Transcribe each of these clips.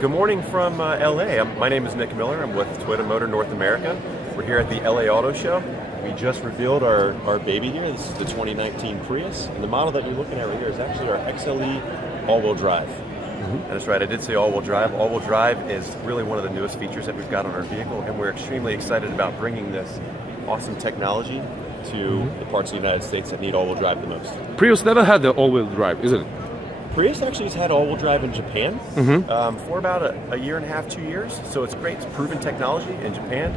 good morning from LA. My name is Nick Miller. I'm with Toyota Motor North America. We're here at the LA Auto Show. We just revealed our baby here. This is the 2019 Prius, and the model that you're looking at right here is actually our XLE all-wheel drive. That's right, I did say all-wheel drive. All-wheel drive is really one of the newest features that we've got on our vehicle, and we're extremely excited about bringing this awesome technology to the parts of the United States that need all-wheel drive the most. Prius never had the all-wheel drive, isn't it? Prius actually has had all-wheel drive in Japan for about a year and a half, 2 years. So it's great. It's proven technology in Japan.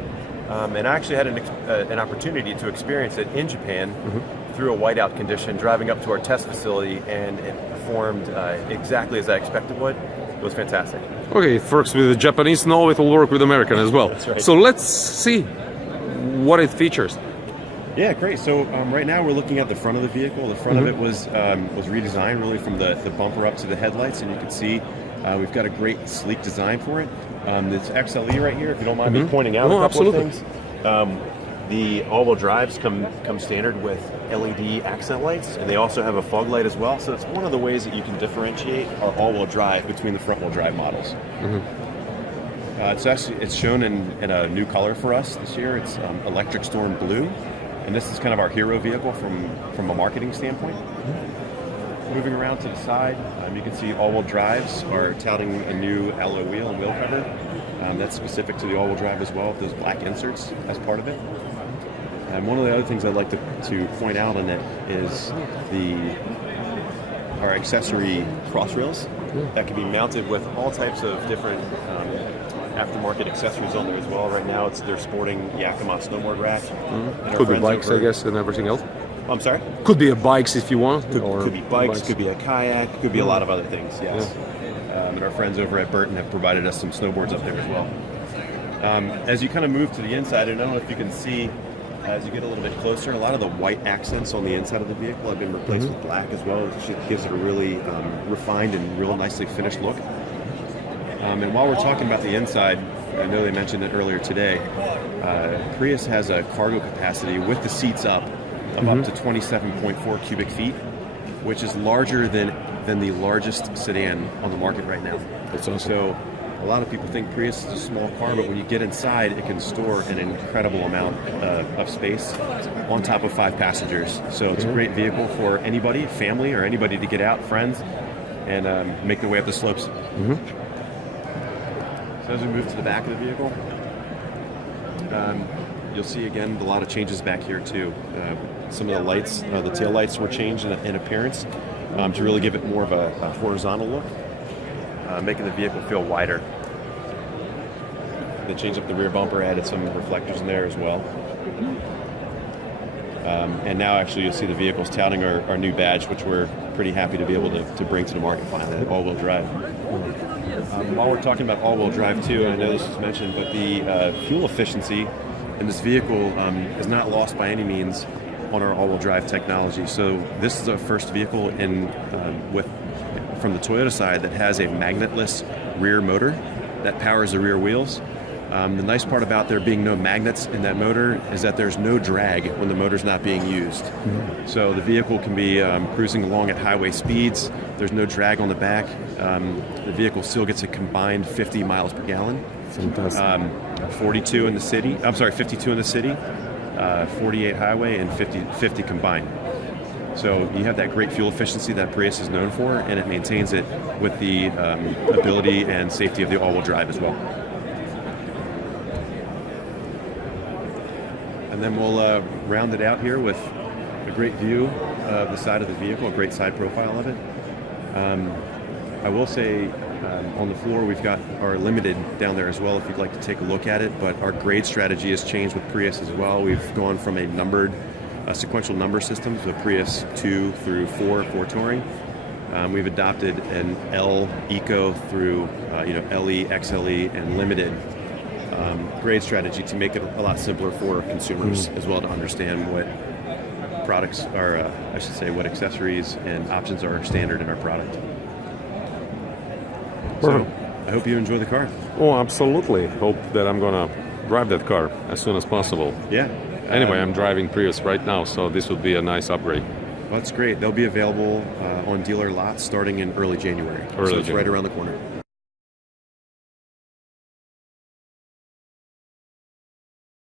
And I actually had an opportunity to experience it in Japan through a whiteout condition, driving up to our test facility, and it performed exactly as I expected it would. It was fantastic. Okay, it works with the Japanese, now it will work with American as well. That's right. So let's see what it features. Yeah, great. So right now we're looking at the front of the vehicle. The front of it was redesigned really from the bumper up to the headlights, and you can see we've got a great sleek design for it. This XLE right here, if you don't mind me pointing out a couple of things. The all-wheel drives come standard with LED accent lights, and they also have a fog light as well. So it's one of the ways that you can differentiate our all-wheel drive between the front-wheel drive models. It's shown in a new color for us this year. It's Electric Storm Blue. And this is kind of our hero vehicle from a marketing standpoint. Moving around to the side, you can see all-wheel drives are touting a new alloy wheel and wheel cover. That's specific to the all-wheel drive as well, with those black inserts as part of it. And one of the other things I'd like to point out on it is our accessory cross rails that can be mounted with all types of different aftermarket accessories on there as well. Right now, they're sporting Yakima snowboard rack. Could be bikes, I guess, and everything else. I'm sorry? Could be a bikes if you want. Could be bikes, could be a kayak, could be a lot of other things, yes. And our friends over at Burton have provided us some snowboards up there as well. As you kind of move to the inside, I don't know if you can see, as you get a little bit closer, a lot of the white accents on the inside of the vehicle have been replaced with black as well, which gives it a really refined and real nicely finished look. And while we're talking about the inside, I know they mentioned it earlier today, Prius has a cargo capacity with the seats up of up to 27.4 cubic feet, which is larger than the largest sedan on the market right now. So a lot of people think Prius is a small car, but when you get inside, it can store an incredible amount of space on top of 5 passengers. So it's a great vehicle for anybody, family, or anybody to get out, friends, and make their way up the slopes. So as we move to the back of the vehicle, you'll see again a lot of changes back here too. Some of the lights, the tail lights were changed in appearance to really give it more of a horizontal look, making the vehicle feel wider. They changed up the rear bumper, added some reflectors in there as well. And now actually you'll see the vehicle's touting our new badge, which we're pretty happy to be able to bring to the market finally, all-wheel drive. While we're talking about all-wheel drive too, and I know this was mentioned, but the fuel efficiency in this vehicle is not lost by any means on our all-wheel drive technology. So this is our first vehicle from the Toyota side that has a magnetless rear motor that powers the rear wheels. The nice part about there being no magnets in that motor is that there's no drag when the motor's not being used. So the vehicle can be cruising along at highway speeds. There's no drag on the back. The vehicle still gets a combined 50 miles per gallon. 42 in the city. I'm sorry, 52 in the city, 48 highway, and 50 combined. So you have that great fuel efficiency that Prius is known for, and it maintains it with the ability and safety of the all-wheel drive as well. And then we'll round it out here with a great view of the side of the vehicle, a great side profile of it. I will say on the floor we've got our Limited down there as well if you'd like to take a look at it, but our grade strategy has changed with Prius as well. We've gone from a sequential number system, so Prius 2 through 4 Touring. We've adopted an L Eco through LE, XLE, and Limited grade strategy to make it a lot simpler for consumers as well to understand what products are, what accessories and options are standard in our product. So I hope you enjoy the car. Oh, absolutely. Hope that I'm going to drive that car as soon as possible. Yeah. Anyway, I'm driving Prius right now, so this would be a nice upgrade. Well, that's great. They'll be available on dealer lots starting in early January. So it's right around the corner.